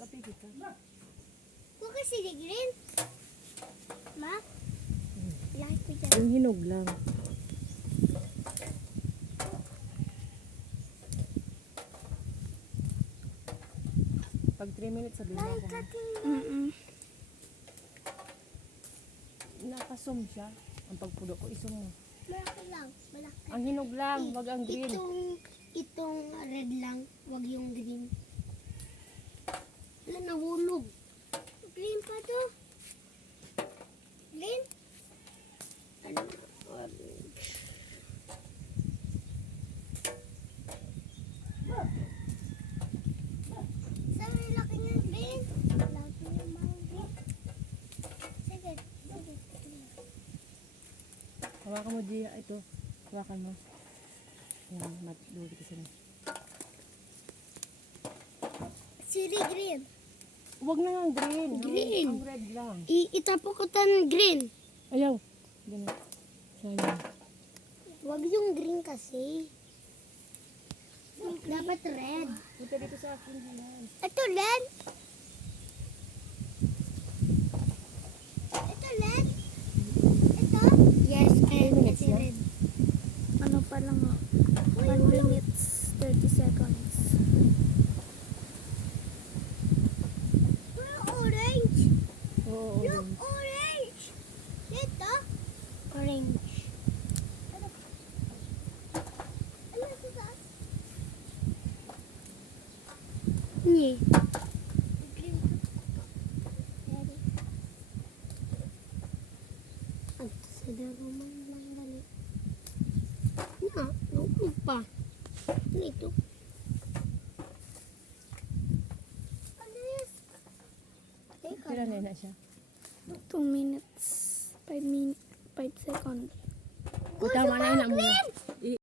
Mag-api kita. Huwag kasi di green. Ma? Laki ko dyan. Yung hinog lang. Pag 3 minutes sabi mo ako. Nakasum siya. Ang pagpulo ko isum mo. Malaki lang. Malaki. Ang hinog lang, wag ang green. Itong red lang. Wag yung green. Wala, nahulog. Green pa to. Green? Ano? Orange. Saan yung laki niya green? Laki yung mga green. Sige, sige. Hawakan mo Gia, ito. Hawakan mo. Yan, matulog kita sila. Sili green. Huwag na nga ang green. Green. Ang red lang. Itapo ko tan green. Ayaw. Ganun. Sayang. Wag yung green kasi. Dapat red. Punta dito sa akin. Yan. Ito red. Ito red. Ito. Yes, and minutes ito na? red. Ano pa lang 1 minutes 30 seconds. Orange. Oo, Look, orange. Dito. Orange. Ano ito sa? Ni. Green. Ready. Ang sadaro man lang dali. Na, naulog pa. Ano ito? Ano yun? Pila na siya. 2 minutes. 5 seconds. O, tama na yun na muna.